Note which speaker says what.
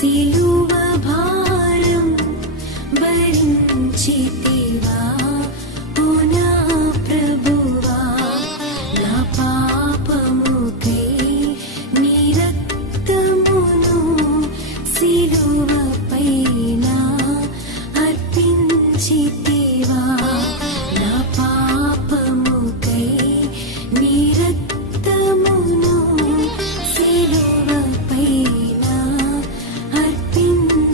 Speaker 1: సిలువ భారం భరించితివా? ఓ నా ప్రభువా నా పాపముకై నీ రక్తమును సిలువ పైన అర్పించితివా?